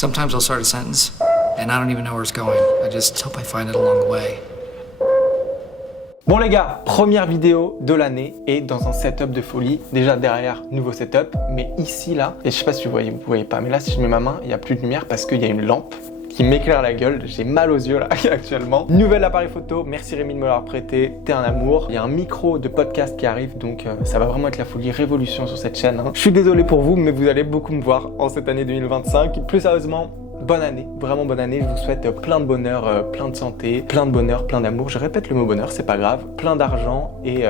Sometimes I'll start a sentence, and I don't even know where it's going. I just hope I find it along the way. Bon les gars, première vidéo de l'année et dans un setup de folie. Déjà derrière, nouveau setup, mais ici là, et je sais pas si vous voyez pas, mais là si je mets ma main, il n'y a plus de lumière parce qu'il y a une lampe qui m'éclaire la gueule. J'ai mal aux yeux là actuellement. Nouvel appareil photo, merci Rémi de me l'avoir prêté, t'es un amour. Il y a un micro de podcast qui arrive, donc ça va vraiment être la folie, révolution sur cette chaîne. Je suis désolé pour vous, mais vous allez beaucoup me voir en cette année 2025. Plus sérieusement, bonne année, vraiment bonne année, je vous souhaite plein de bonheur, plein de santé, plein de bonheur, plein d'amour, je répète le mot bonheur, c'est pas grave, plein d'argent et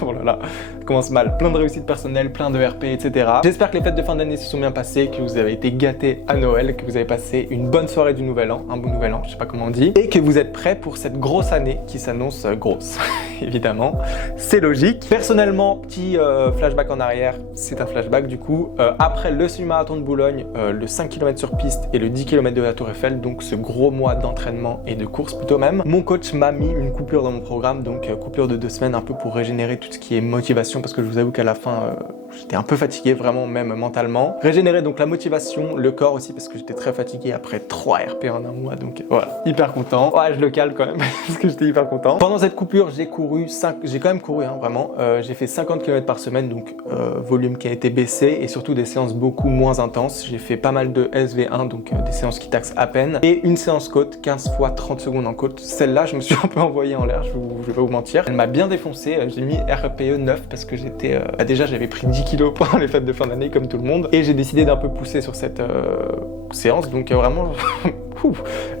oh là là, ça commence mal, plein de réussite personnelle, plein de RP, etc. J'espère que les fêtes de fin d'année se sont bien passées, que vous avez été gâtés à Noël, que vous avez passé une bonne soirée du Nouvel An, un bon Nouvel An, je sais pas comment on dit, et que vous êtes prêts pour cette grosse année qui s'annonce grosse, évidemment, c'est logique. Personnellement, petit flashback en arrière, c'est un flashback du coup, après le semi-marathon de Boulogne, le 5 km sur piste et le 10 km de la Tour Eiffel, donc ce gros mois d'entraînement et de course plutôt même, mon coach m'a mis une coupure dans mon programme, donc coupure de 2 semaines un peu pour régénérer tout ce qui est motivation, parce que je vous avoue qu'à la fin j'étais un peu fatigué, vraiment même mentalement. Régénérer donc la motivation, le corps aussi, parce que j'étais très fatigué après 3 RP en un mois, donc voilà, hyper content. Ouais, je le cale quand même, parce que j'étais hyper content. Pendant cette coupure, j'ai quand même couru, hein, vraiment. J'ai fait 50 km par semaine, donc volume qui a été baissé, et surtout des séances beaucoup moins intenses. J'ai fait pas mal de SV1, donc des séances qui taxent à peine, et une séance côte, 15 fois 30 secondes en côte. Celle-là, je me suis un peu envoyé en l'air, je vais pas vous mentir. Elle m'a bien défoncé, j'ai mis RPE 9 parce que j'étais... déjà, j'avais pris 10 kilos pendant les fêtes de fin d'année, comme tout le monde, et j'ai décidé d'un peu pousser sur cette séance, donc vraiment...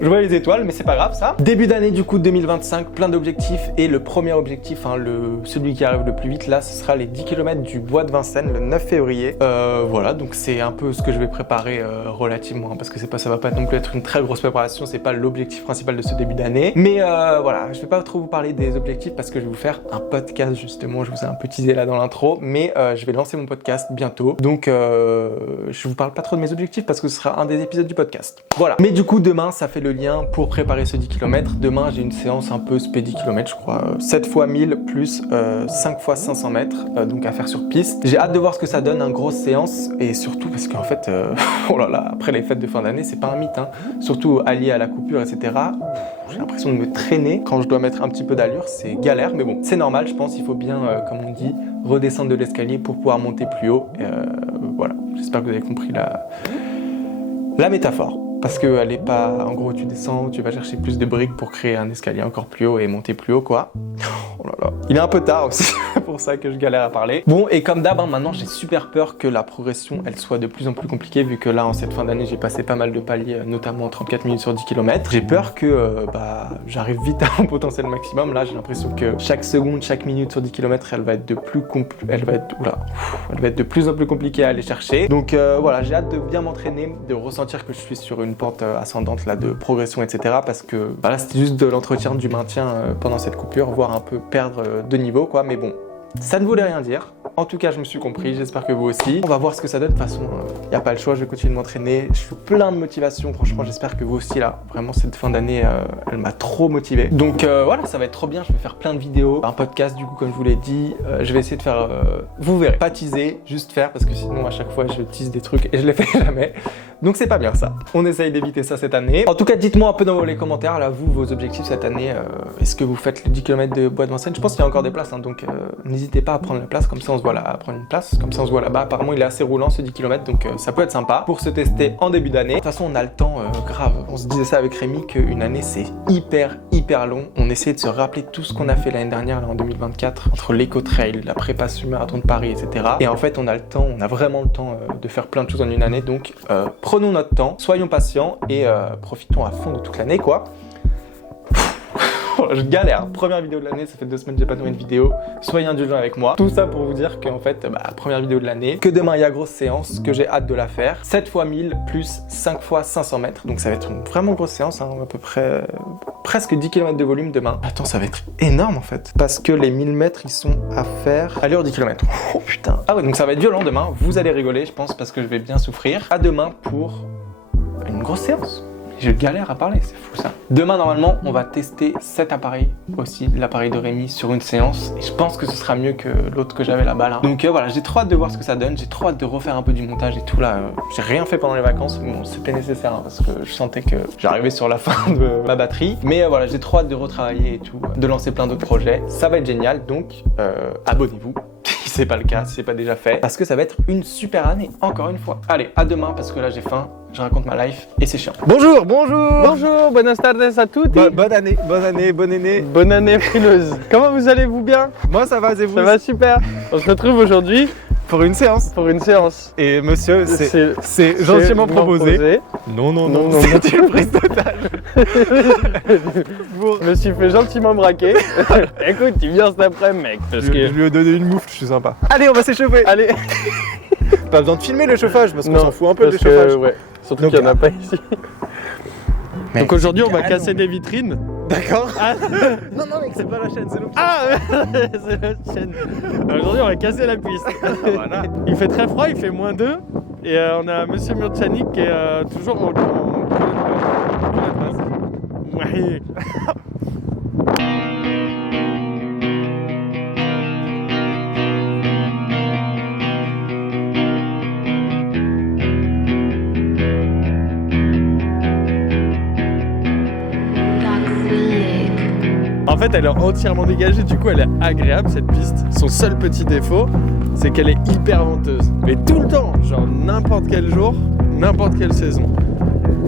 je vois les étoiles, mais c'est pas grave ça. Début d'année du coup 2025, plein d'objectifs, et le premier objectif, hein, celui qui arrive le plus vite là, ce sera les 10 km du bois de Vincennes le 9 février. Voilà, donc c'est un peu ce que je vais préparer relativement, hein, parce que ça va pas non plus être une très grosse préparation, c'est pas l'objectif principal de ce début d'année. Mais voilà, je vais pas trop vous parler des objectifs parce que je vais vous faire un podcast justement, je vous ai un peu teasé là dans l'intro, mais je vais lancer mon podcast bientôt. Donc je vous parle pas trop de mes objectifs parce que ce sera un des épisodes du podcast. Voilà, mais du coup demain, ça fait le lien pour préparer ce 10 km. Demain, j'ai une séance un peu spé 10 km, je crois. 7 fois 1000 plus 5 fois 500 mètres, donc à faire sur piste. J'ai hâte de voir ce que ça donne, une grosse séance. Et surtout parce qu'en fait, oh là là, après les fêtes de fin d'année, c'est pas un mythe, hein. Surtout allié à la coupure, etc. J'ai l'impression de me traîner. Quand je dois mettre un petit peu d'allure, c'est galère. Mais bon, c'est normal, je pense. Il faut bien, comme on dit, redescendre de l'escalier pour pouvoir monter plus haut. Voilà, j'espère que vous avez compris la métaphore. Parce qu'elle est pas... En gros, tu descends, tu vas chercher plus de briques pour créer un escalier encore plus haut et monter plus haut, quoi. Oh là là. Il est un peu tard aussi, c'est pour ça que je galère à parler. Bon, et comme d'hab, hein, maintenant, j'ai super peur que la progression, elle soit de plus en plus compliquée, vu que là, en cette fin d'année, j'ai passé pas mal de paliers, notamment 34 minutes sur 10 km. J'ai peur que j'arrive vite à mon potentiel maximum. Là, j'ai l'impression que chaque seconde, chaque minute sur 10 km, elle va être de plus en plus compliquée à aller chercher. Donc voilà, j'ai hâte de bien m'entraîner, de ressentir que je suis sur une pente ascendante là, de progression, etc. Parce que là, c'était juste de l'entretien, du maintien pendant cette coupure, voire un peu perdre de niveau, quoi. Mais bon, ça ne voulait rien dire. En tout cas, je me suis compris, j'espère que vous aussi. On va voir ce que ça donne. De toute façon, il n'y a pas le choix, je vais continuer de m'entraîner. Je suis plein de motivation, franchement, j'espère que vous aussi là. Vraiment, cette fin d'année, elle m'a trop motivé. Donc voilà, ça va être trop bien, je vais faire plein de vidéos. Un podcast, du coup, comme je vous l'ai dit. Je vais essayer de faire, vous verrez, pas teaser, juste faire, parce que sinon, à chaque fois, je tease des trucs et je les fais jamais. Donc c'est pas bien ça. On essaye d'éviter ça cette année. En tout cas, dites-moi un peu dans les commentaires, là, vous, vos objectifs cette année. Est-ce que vous faites les 10 km de Bois de Vincennes? Je pense qu'il y a encore des places, hein, donc n'hésitez pas à prendre la place, comme ça on se voit là, à prendre une place, comme ça on se voit là-bas. Apparemment il est assez roulant ce 10 km, donc ça peut être sympa pour se tester en début d'année. De toute façon on a le temps grave, on se disait ça avec Rémi, qu'une année c'est hyper long. On essaie de se rappeler tout ce qu'on a fait l'année dernière, là en 2024, entre l'éco-trail, la prépa marathon de Paris, etc. Et en fait on a le temps, on a vraiment le temps de faire plein de choses en une année, donc prenons notre temps, soyons patients et profitons à fond de toute l'année, quoi. Je galère, première vidéo de l'année, ça fait 2 semaines que j'ai pas tourné de vidéo, soyez indulgents avec moi. Tout ça pour vous dire qu'en fait, première vidéo de l'année, que demain il y a grosse séance, que j'ai hâte de la faire. 7 fois 1000 plus 5 fois 500 mètres, donc ça va être une vraiment grosse séance, hein, à peu près presque 10 km de volume demain. Attends, ça va être énorme en fait, parce que les 1000 mètres ils sont à faire à l'heure 10 km. Oh putain. Ah ouais, donc ça va être violent demain, vous allez rigoler je pense, parce que je vais bien souffrir. À demain pour une grosse séance. Je galère à parler, c'est fou ça. Demain, normalement, on va tester cet appareil aussi, l'appareil de Rémi, sur une séance. Et je pense que ce sera mieux que l'autre que j'avais là-bas là. Donc voilà, j'ai trop hâte de voir ce que ça donne. J'ai trop hâte de refaire un peu du montage et tout là. J'ai rien fait pendant les vacances, mais bon, c'était nécessaire hein, parce que je sentais que j'arrivais sur la fin de ma batterie. Mais voilà, j'ai trop hâte de retravailler et tout, de lancer plein d'autres projets. Ça va être génial, donc abonnez-vous. Si c'est pas le cas, si c'est pas déjà fait, parce que ça va être une super année, encore une fois. Allez, à demain, parce que là j'ai faim, je raconte ma life et c'est chiant. Bonjour, bonjour. Bonjour, buenas tardes à tutti. Bonne année, bonne année. Bonne année frileuse. Comment vous allez-vous bien? Moi ça va, c'est vous? Ça va super. On se retrouve aujourd'hui pour une séance. pour une séance. Et monsieur, c'est C'est gentiment proposé. Non, c'est une prise totale. Je me suis fait gentiment braquer. Écoute, tu viens cet après-midi, mec. Parce Je que... lui ai donné une moufle, je suis sympa. Allez, on va s'échauffer. Allez. Pas besoin de filmer le chauffage, parce qu'on Non, s'en fout un peu du parce que, chauffage. ouais. Surtout Donc, qu'il n'y en a pas ici. Mec, Donc aujourd'hui, on va calme. casser des vitrines. D'accord. Ah, Non, mec, c'est pas la chaîne, c'est l'autre. ah c'est la chaîne. Aujourd'hui, on va casser la piste. Voilà. Il fait très froid, il fait -2. Et on a Monsieur Murciani qui est toujours en ouais. En fait, elle est entièrement dégagée, du coup, elle est agréable cette piste. Son seul petit défaut, c'est qu'elle est hyper venteuse. Mais tout le temps, genre n'importe quel jour, n'importe quelle saison.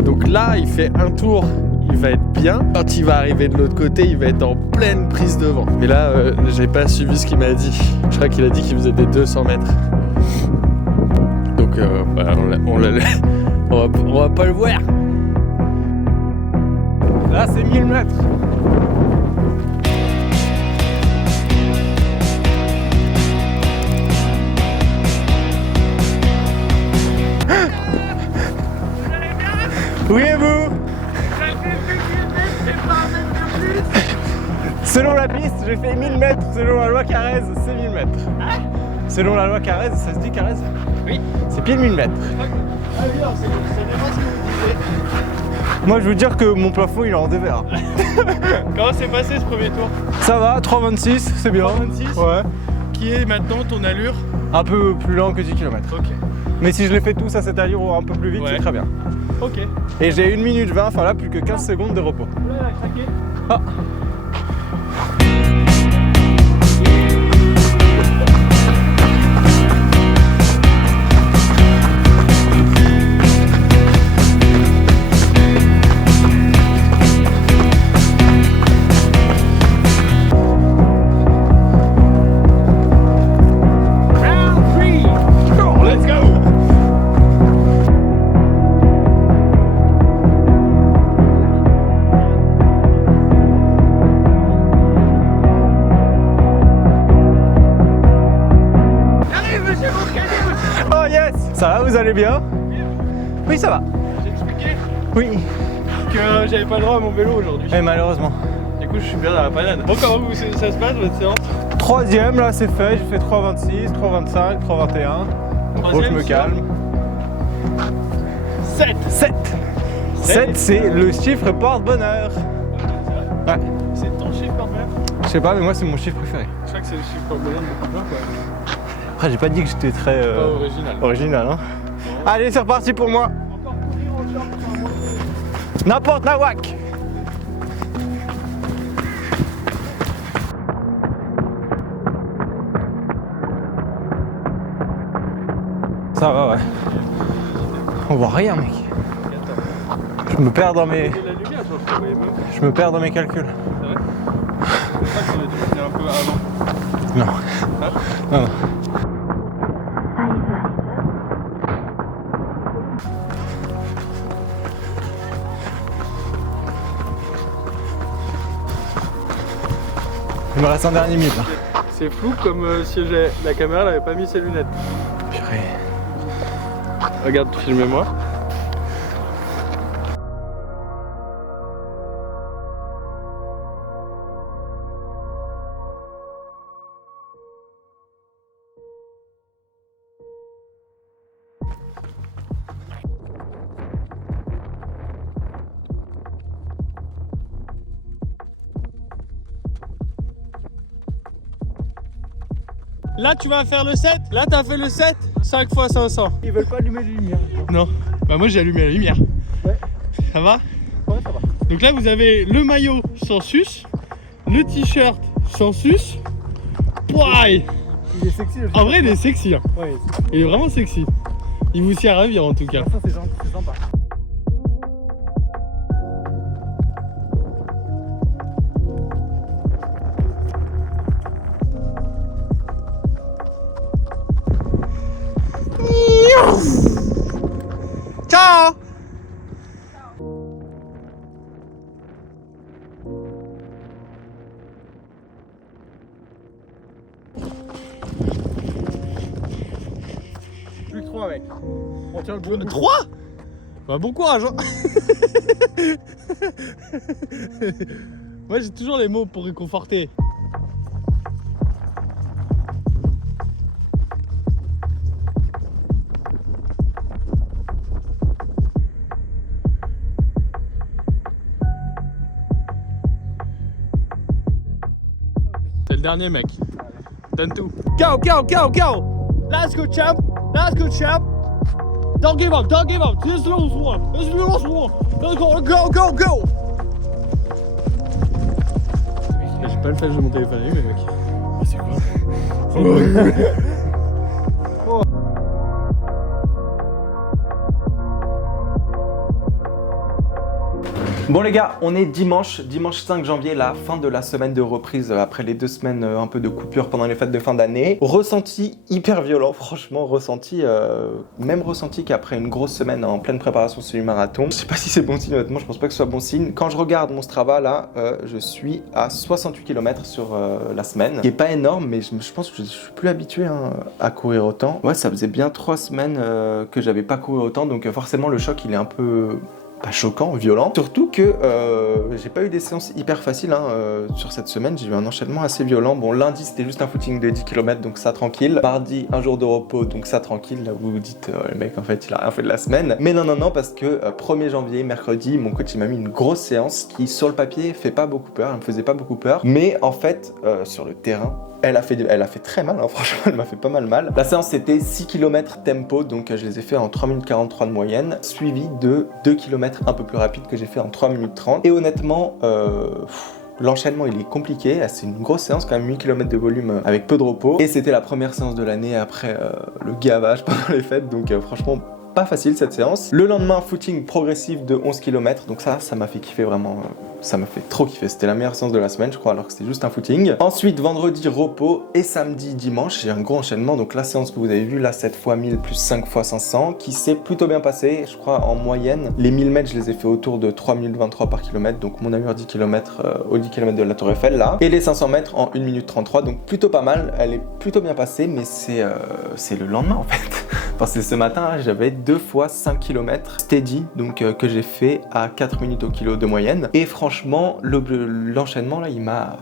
Donc là, il fait un tour, il va être bien. Quand il va arriver de l'autre côté, il va être en pleine prise de vent. Mais là, j'ai pas suivi ce qu'il m'a dit. Je crois qu'il a dit qu'il faisait des 200 mètres. Donc, bah, on va pas le voir. Là, c'est 1000 mètres. Oui et vous? Selon la piste, j'ai fait 1000 mètres. Selon la loi Carrez, c'est 1000 mètres. Selon la loi Carrez, ça se dit Carrez? Oui. C'est pile 1000 mètres. Ah oui, alors ça dépend ce que vous disiez. Moi, je veux dire que mon plafond, il est en dévers. Comment s'est passé ce premier tour? Ça va, 3,26, c'est bien. 3,26. Ouais. Qui est maintenant ton allure? Un peu plus lent que 10 km. Ok. Mais si je l'ai fait tous à cette allure ou un peu plus vite, Ouais. c'est très bien. Ok. Et j'ai 1 minute 20, enfin là, plus que 15 secondes de repos. Là, elle a craqué. Ah. Oh yes! Ça va, vous allez bien? Oui, ça va. J'ai expliqué Oui. que j'avais pas le droit à mon vélo aujourd'hui. Mais malheureusement. Du coup, je suis bien dans la panade. Bon, comment ça se passe votre séance? Troisième, là, c'est fait. J'ai fait 3,26, 3,25, 3,21. Donc, faut que je me Troisième, calme. 7. 7. 7, c'est le chiffre porte-bonheur. Ouais. C'est ton chiffre quand même? Je sais pas, mais moi, c'est mon chiffre préféré. Je crois que c'est le chiffre bonhomme de beaucoup quoi. Après, j'ai pas dit que j'étais très Pas original. original. Hein. Allez, c'est reparti pour moi. Encore courir en short sur un moto. N'importe la whack. Ça va, ouais. On voit rien, mec. Je me perds dans mes, La lumière, je voyais même. je me perds dans mes calculs. C'est vrai? Je crois que tu aurais dû venir un peu avant. Non. Hein? Non, non. Il me reste un dernier minute là. C'est flou comme si la caméra n'avait pas mis ses lunettes. Purée. Regarde, filmez-moi. Là, tu vas faire le 7. Là, t'as fait le 7. 5 fois 500. Ils veulent pas allumer les lumières. Non. Bah, moi, j'ai allumé la lumière. Ouais. Ça va? Ouais, ça va. Donc là, vous avez le maillot sans sus, le t-shirt sans sus. Pouaille! Il est sexy le En vrai, il est sexy. Hein. Ouais, Il est vraiment sexy. Il vous sert à ravir en tout cas. ça c'est gentil, c'est sympa. Ciao! Plus que 3 mec. On tient le bout. 3? Bah, bon courage hein. Moi j'ai toujours les mots pour réconforter. C'est le dernier mec. Donne tout. Go, go, go, go! Let's go champ! Let's go champ! Don't give up, don't give up! This is the last one! This is the last one! Let's go, go, go, go! J'ai pas le flash de mon téléphone avec mes mecs. Ah, c'est quoi? Bon les gars, on est dimanche 5 janvier, la fin de la semaine de reprise après les 2 semaines un peu de coupure pendant les fêtes de fin d'année. Ressenti hyper violent, franchement, même ressenti qu'après une grosse semaine en pleine préparation sur le marathon. Je sais pas si c'est bon signe, honnêtement, je pense pas que ce soit bon signe. Quand je regarde mon Strava là, je suis à 68 km sur la semaine, qui est pas énorme, mais je pense que je suis plus habitué à courir autant. Ouais, ça faisait bien 3 semaines que j'avais pas couru autant, donc forcément le choc il est un peu... pas choquant, violent. Surtout que j'ai pas eu des séances hyper faciles sur cette semaine, j'ai eu un enchaînement assez violent. Bon, lundi c'était juste un footing de 10 km, donc ça tranquille. Mardi, un jour de repos, donc ça tranquille. Là vous vous dites, le mec en fait il a rien fait de la semaine. Mais non, parce que 1er janvier, mercredi, mon coach il m'a mis une grosse séance qui sur le papier fait pas beaucoup peur, elle me faisait pas beaucoup peur. Mais en fait, sur le terrain, elle a fait très mal, franchement elle m'a fait pas mal. La séance c'était 6 km tempo, donc je les ai fait en 3 minutes 43 de moyenne, suivi de 2 km un peu plus rapide que j'ai fait en 3 minutes 30. Et honnêtement, l'enchaînement il est compliqué, c'est une grosse séance quand même, 8 km de volume avec peu de repos. Et c'était la première séance de l'année après le gavage pendant les fêtes, donc franchement... pas facile cette séance. Le lendemain, footing progressif de 11 km, donc ça m'a fait kiffer vraiment, ça m'a fait trop kiffer. C'était la meilleure séance de la semaine, je crois, alors que c'était juste un footing. Ensuite, vendredi, repos, et samedi, dimanche, j'ai un gros enchaînement. Donc la séance que vous avez vue, là, 7 x 1000 plus 5 x 500, qui s'est plutôt bien passé. Je crois en moyenne, les 1000 mètres, je les ai fait autour de 3 minutes 23 par kilomètre, donc mon allure 10 km au 10 km de la Tour Eiffel, là. Et les 500 mètres en 1 minute 33, donc plutôt pas mal. Elle est plutôt bien passée, mais c'est le lendemain, en fait. Enfin, c'est ce matin, là, j'avais 2 fois 5 km steady, donc que j'ai fait à 4 minutes au kilo de moyenne. Et franchement, l'enchaînement là, il m'a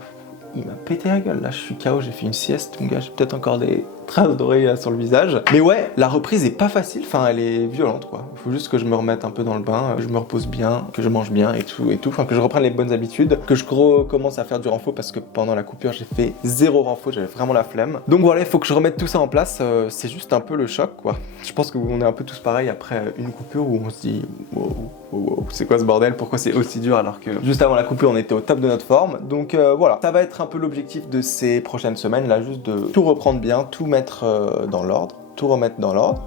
pété la gueule. Là, je suis KO, j'ai fait une sieste, mon gars, j'ai peut-être encore des traces d'oreilles sur le visage. Mais ouais, la reprise est pas facile, enfin elle est violente quoi. Il faut juste que je me remette un peu dans le bain, je me repose bien, que je mange bien et tout, enfin que je reprenne les bonnes habitudes, que je recommence à faire du renfo parce que pendant la coupure j'ai fait 0 renfo, j'avais vraiment la flemme. Donc voilà, il faut que je remette tout ça en place, c'est juste un peu le choc quoi. Je pense qu'on est un peu tous pareils après une coupure où on se dit wow, c'est quoi ce bordel, pourquoi c'est aussi dur alors que juste avant la coupure on était au top de notre forme. Donc voilà, ça va être un peu l'objectif de ces prochaines semaines là, juste de tout reprendre bien, tout mettre dans l'ordre, tout remettre dans l'ordre.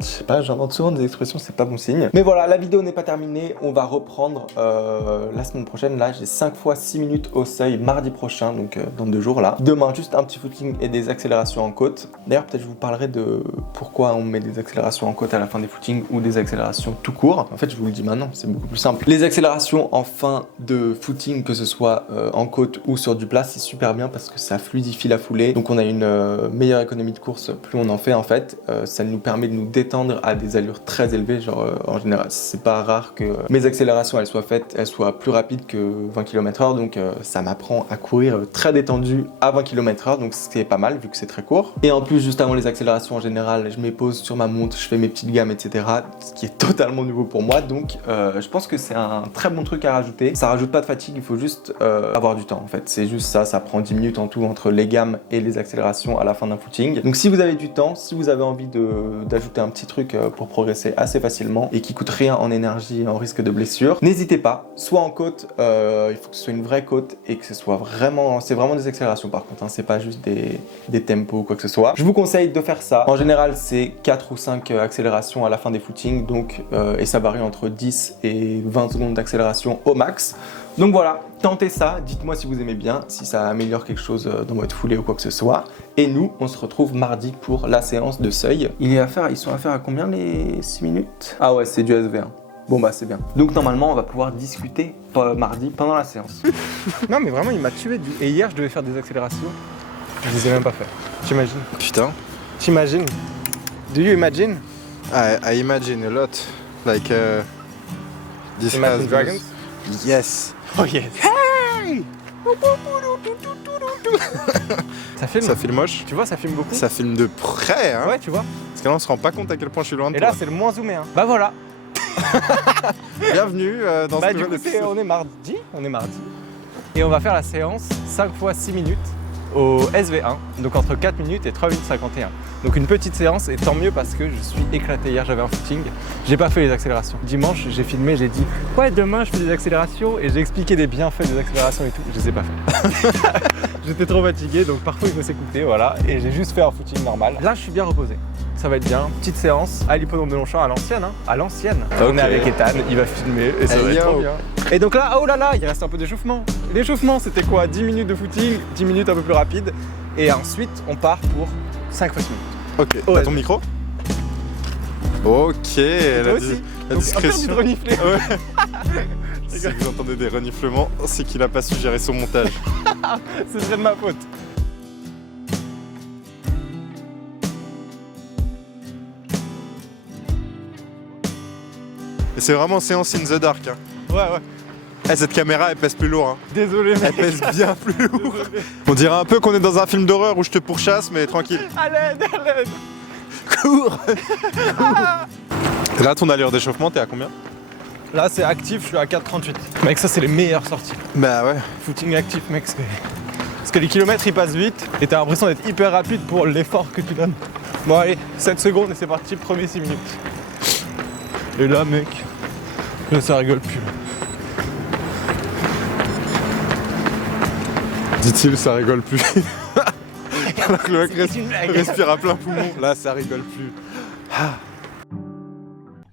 Je sais pas, j'invente souvent des expressions, c'est pas bon signe. Mais voilà, la vidéo n'est pas terminée, on va reprendre la semaine prochaine. Là, j'ai 5 fois 6 minutes au seuil mardi prochain, donc dans 2 jours là. Demain, juste un petit footing et des accélérations en côte. D'ailleurs, peut-être je vous parlerai de pourquoi on met des accélérations en côte à la fin des footings ou des accélérations tout court. En fait, je vous le dis maintenant, c'est beaucoup plus simple. Les accélérations en fin de footing, que ce soit en côte ou sur du plat, c'est super bien parce que ça fluidifie la foulée. Donc on a une meilleure économie de course plus on en fait en fait. Ça nous permet de nous détendre détendre à des allures très élevées. Genre en général, c'est pas rare que mes accélérations elles soient plus rapides que 20 km/h. Donc ça m'apprend à courir très détendu à 20 km/h. Donc c'est pas mal vu que c'est très court. Et en plus, juste avant les accélérations en général, je me pose sur ma montre, je fais mes petites gammes, etc. Ce qui est totalement nouveau pour moi. Donc je pense que c'est un très bon truc à rajouter. Ça rajoute pas de fatigue, il faut juste avoir du temps en fait. C'est juste ça prend 10 minutes en tout entre les gammes et les accélérations à la fin d'un footing. Donc si vous avez du temps, si vous avez envie d'ajouter un petit truc pour progresser assez facilement et qui coûte rien en énergie et en risque de blessure, n'hésitez pas. Soit en côte, il faut que ce soit une vraie côte et que ce soit vraiment, c'est vraiment des accélérations par contre, hein, c'est pas juste des tempos ou quoi que ce soit. Je vous conseille de faire ça. En général, c'est 4 ou 5 accélérations à la fin des footings, donc et ça varie entre 10 et 20 secondes d'accélération au max. Donc voilà, tentez ça, dites-moi si vous aimez bien, si ça améliore quelque chose dans votre foulée ou quoi que ce soit. Et nous, on se retrouve mardi pour la séance de seuil. Ils sont à faire à combien les 6 minutes? Ah ouais, c'est du SV1. Bon bah c'est bien. Donc normalement, on va pouvoir discuter mardi pendant la séance. Non, mais vraiment, il m'a tué. Et hier, je devais faire des accélérations. Je les ai même pas fait. T'imagines? Putain. T'imagines? Do you imagine? I imagine a lot. Like this Imagine has Dragons? Yes. Oh yes. Hey! Ça filme. Ça filme moche. Tu vois, ça filme beaucoup. Ça filme de près, hein. Ouais, tu vois. Parce que là, on se rend pas compte à quel point je suis loin de Et toi. là, c'est le moins zoomé. Hein. Bah voilà. Bienvenue dans Bah ce du nouvel coup, épisode. on est mardi. Et on va faire la séance 5 fois 6 minutes au SV1, donc entre 4 minutes et 3 minutes 51. Donc une petite séance, et tant mieux parce que je suis éclaté. Hier j'avais un footing, j'ai pas fait les accélérations. Dimanche j'ai filmé, j'ai dit ouais demain je fais des accélérations et j'ai expliqué les bienfaits des accélérations et tout, je les ai pas fait. J'étais trop fatigué donc parfois il faut s'écouter, voilà, et j'ai juste fait un footing normal. Là je suis bien reposé. Ça va être bien, petite séance à l'hippodrome de Longchamp à l'ancienne, hein. À l'ancienne. On est avec Ethan, il va filmer et ça va être trop bien. Et donc là, oh là là, il reste un peu d'échauffement. L'échauffement, c'était quoi? 10 minutes de footing, 10 minutes un peu plus rapide. Et ensuite, on part pour 5 fois 6 minutes. Ok, Oh, t'as ton micro? Ok, Toi la aussi. Donc, un peu discrétion. de renifler. Ouais. Si vous entendez des reniflements, c'est qu'il a pas su gérer son montage. Ce serait de ma faute. Et c'est vraiment séance in the dark. Hein. Ouais, ouais. Eh, cette caméra, elle pèse plus lourd. Hein. Désolé, Elle mec. pèse bien plus lourd. On dirait un peu qu'on est dans un film d'horreur où je te pourchasse, mais tranquille. À l'aide, à l'aide. Cours. Là, ton allure d'échauffement, t'es à combien? Là, c'est actif, je suis à 4,38. Mec, ça, c'est les meilleures sorties. Bah ouais. Footing actif, mec, c'est... Parce que les kilomètres, ils passent vite et t'as l'impression d'être hyper rapide pour l'effort que tu donnes. Bon, allez, 7 secondes et c'est parti, premier 6 minutes. Et là, mec, là, ça rigole plus. Dit-il, ça rigole plus. Alors que le mec C'est une blague. respire à plein poumon. Là, ça rigole plus.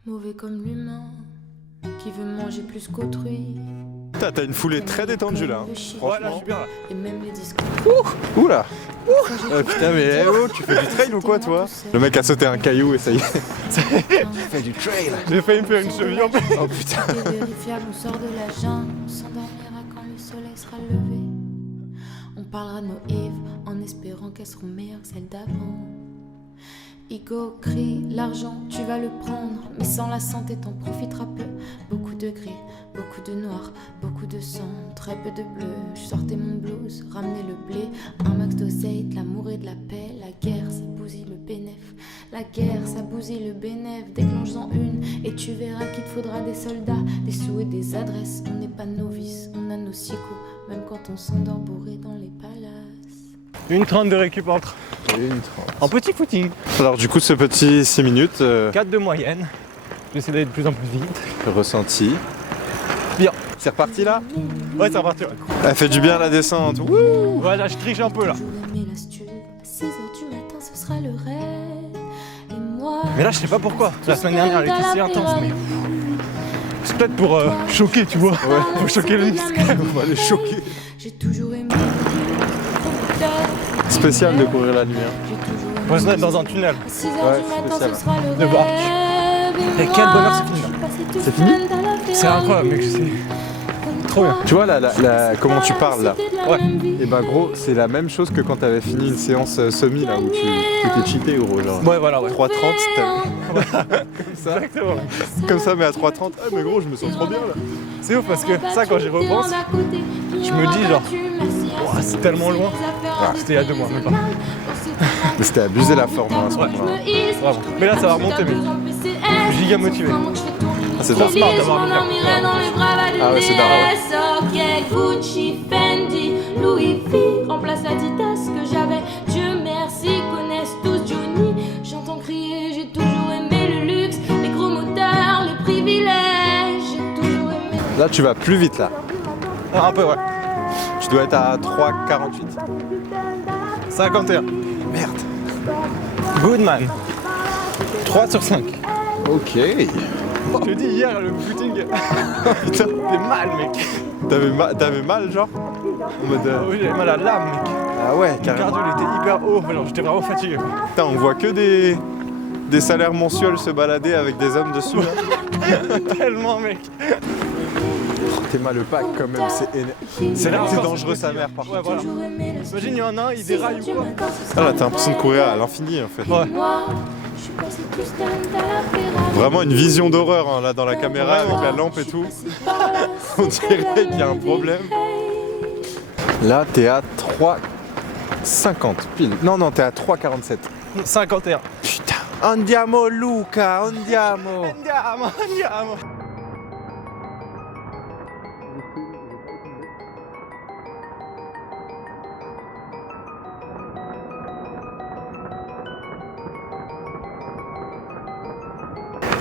Mauvais comme l'humain qui veut manger plus qu'autrui. T'as une foulée très détendue là. Hein. Ouais, là, je suis bien, là. Et même les disques. Oula. Putain, mais oh, tu fais du trail ou quoi, toi? Le mec a sauté un caillou et ça y est. Fait du trail. J'ai failli me faire une cheville en plus. Oh putain. Vérifiable, on sort de la jungle, on s'endormira quand le soleil sera levé. On parlera de nos Yves en espérant qu'elles seront meilleures que celles d'avant. Ego crie, l'argent tu vas le prendre, mais sans la santé t'en profiteras peu. Beaucoup de gris, beaucoup de noir, beaucoup de sang, très peu de bleu. Je sortais mon blues, ramenais le blé, un max d'oseille, de l'amour et de la paix. La guerre ça bousille le bénéf, la guerre ça bousille le bénéf. Déclenche-en une et tu verras qu'il te faudra des soldats, des sous et des adresses. On n'est pas novices, on a nos cycles, même quand on s'endort bourré dans les palaces. 1,30 de récup entre. En petit footing. Alors du coup, ce petit 6 minutes, 4 de moyenne. J'essaie d'aller de plus en plus vite. ressenti. Bien. C'est reparti là? Ouais, c'est reparti. Ouais. Elle fait du bien la descente. Wouh. Ouais, là, je triche un peu là. Toujours aimé l'astuce, à 6h du matin ce sera le rêve. Et moi, Mais là, je sais pas pourquoi. La semaine dernière, elle était si intense, mais. C'est peut-être pour choquer, tu vois. Ouais. Pour choquer le disque. On va les choquer. j'ai toujours aimé Spécial de courir la lumière. On va se mettre dans un tunnel. À 6h Ouais, du matin spécial. ce sera le De barque. rêve. Et quel bonheur, c'est fini, là. C'est fini? C'est incroyable, mec, je sais. trop bien. Tu vois comment tu parles là? Ouais. Et bah gros, c'est la même chose que quand t'avais fini une séance semi là où tu t'étais cheaté gros genre. Ouais, voilà, ouais. 3,30 comme ça. Exactement. Comme ça mais à 3,30. Ah mais gros je me sens trop bien là. C'est ouf parce que ça, quand j'y repense, je me dis genre, ouah, c'est tellement loin. C'était il y a 2 mois, même pas. Mais c'était abusé la forme hein, à ce moment-là. Bravo. Mais là, ça va remonter, mais je suis giga motivé. Ah, c'est Trop dingue. smart d'avoir mis là. Ah ouais c'est dingue. Gucci, Fendi, Louis V remplace Adidas que j'avais. Dieu merci, connaissent tous Johnny. J'entends crier, j'ai toujours aimé le luxe, les gros moteurs, les privilèges. J'ai toujours aimé. Là tu vas plus vite là. Ah, un peu, ouais. Tu dois être à 3,48. 51. Merde. Good man. 3 sur 5. Ok. Je te dis, hier, le footing, putain, j'ai mal, mec. T'avais mal genre en mode, Oui, j'avais mal à l'âme, mec. Ah ouais Le carrément. cardio, il était hyper haut. Genre, j'étais vraiment fatigué. Putain, on voit que des salaires mensuels se balader avec des hommes dessus là. Tellement, mec. T'es mal le pack quand même, c'est là que c'est dangereux sa mère par contre. Ouais, voilà. Imagine, il y en a un, il déraille ou quoi. Ah là t'as l'impression de courir à l'infini en fait. Ouais. Vraiment une vision d'horreur hein, là dans la caméra avec la lampe et tout. On dirait qu'il y a un problème. Là t'es à 3,50 pile. Non t'es à 3,47. 51. Putain. Andiamo Luca, andiamo. Andiamo.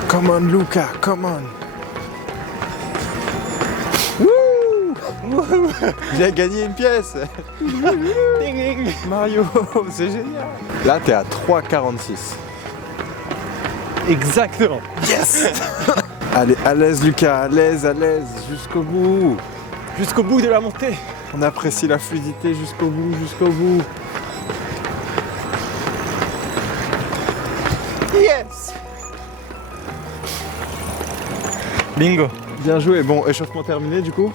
Come on Luca, come on. J'ai gagné une pièce. Ding, ding. Mario, c'est génial. Là t'es à 3,46. Exactement. Yes. Allez, à l'aise Lucas, à l'aise, jusqu'au bout. Jusqu'au bout de la montée. On apprécie la fluidité jusqu'au bout, Yes. Bingo. Bien joué, bon, échauffement terminé du coup.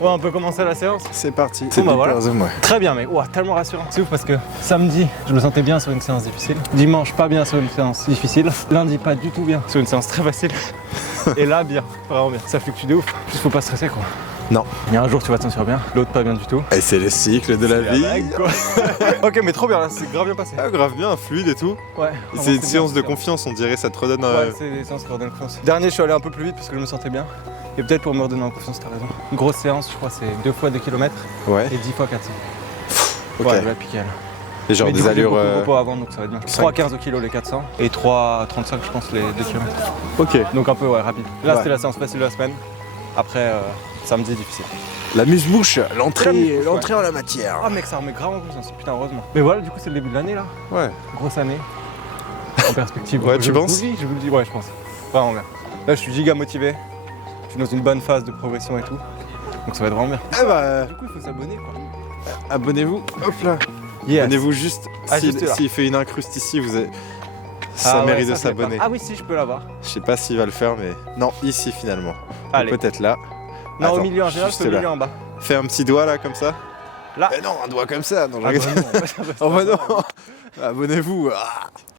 Ouais, on peut commencer la séance. C'est parti. Bon, bah, voilà. ouais. Très bien, mec. Ouah, tellement rassurant. C'est ouf parce que samedi, je me sentais bien sur une séance difficile. Dimanche, pas bien sur une séance difficile. Lundi, pas du tout bien sur une séance très facile. Et là, bien. Vraiment bien. Ça fluctue de ouf. Juste, faut pas stresser, quoi. Non. Il y a un jour, tu vas te sentir bien. L'autre, pas bien du tout. Et c'est les cycles de la vie. Ok, mais trop bien, là. C'est grave bien passé. Ah, grave bien, fluide et tout. Ouais. C'est une séance de confiance, on dirait, ça te redonne. Ouais, c'est des séances qui redonnent confiance. Dernier, je suis allé un peu plus vite parce que je me sentais bien. Et peut-être pour me redonner en confiance, t'as raison. Une grosse séance, je crois, c'est 2 fois 2 km Ouais. et 10 fois 400. Ok. Ouais, ouais, piqué, là. Et genre Mais des du coup, j'ai allures. beaucoup de repos avant, donc ça va être bien. 5. 3,15 au kilo les 400 et 3,35 je pense les 2 km. Ok. Donc un peu ouais, rapide. Là Ouais. c'était la séance facile de la semaine. Après samedi difficile. L'amuse-bouche, L'amuse-bouche, l'entrée en la matière. Ah mec ça remet grave en confiance, putain heureusement. Mais voilà du coup c'est le début de l'année là. Ouais. Grosse année. En perspective. Ouais, tu penses? Je vous le dis, ouais je pense. Vraiment bien. Là je suis giga motivé. Je suis dans une bonne phase de progression et tout. Donc ça va être vraiment bien. Eh bah, Du coup il faut s'abonner quoi. abonnez-vous. Hop là. Yes. Abonnez-vous juste. Ah, juste là. S'il fait une incruste ici, vous avez. Ça Ah ouais, mérite de ça, je l'ai pas. s'abonner. Ah oui si je peux l'avoir. Je sais pas s'il va le faire, mais. Non, ici finalement. Ou Allez. peut-être là. Non au Attends, milieu en général, juste c'est au là. milieu en bas. Fais un petit doigt là, comme ça. Là. Mais non, un doigt comme ça. Non, je Ah, regarde. bah, non, Oh bah non. Abonnez-vous. Ah.